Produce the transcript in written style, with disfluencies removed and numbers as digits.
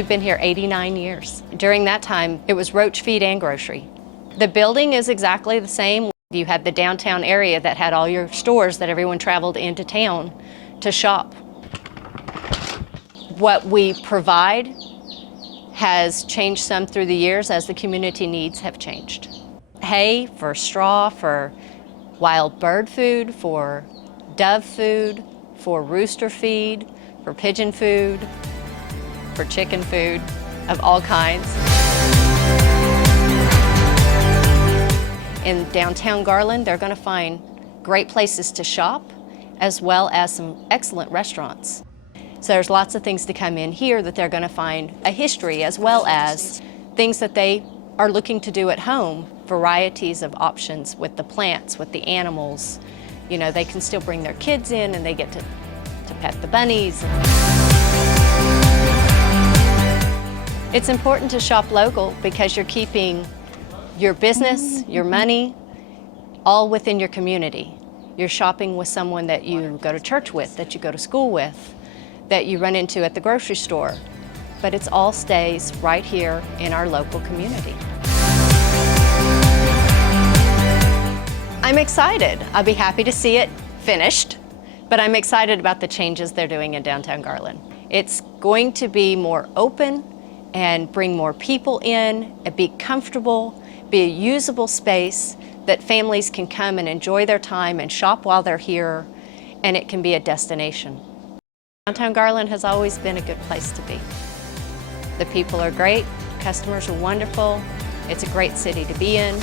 We've been here 89 years. During that time, it was Roach Feed and Grocery. The building is exactly the same. You had the downtown area that had all your stores that everyone traveled into town to shop. What we provide has changed some through the years as the community needs have changed. Hay for straw, for wild bird food, for dove food, for rooster feed, for pigeon food, for chicken food of all kinds. In downtown Garland, they're going to find great places to shop, as well as some excellent restaurants. So there's lots of things to come in here that they're going to find a history, as well as things that they are looking to do at home, varieties of options with the plants, with the animals. You know, they can still bring their kids in and they get to pet the bunnies. It's important to shop local because you're keeping your business, your money, all within your community. You're shopping with someone that you go to church with, that you go to school with, that you run into at the grocery store. But it all stays right here in our local community. I'm excited. I'll be happy to see it finished, but I'm excited about the changes they're doing in downtown Garland. It's going to be more open and bring more people in, and be comfortable, be a usable space that families can come and enjoy their time and shop while they're here, and it can be a destination. Downtown Garland has always been a good place to be. The people are great, customers are wonderful, it's a great city to be in.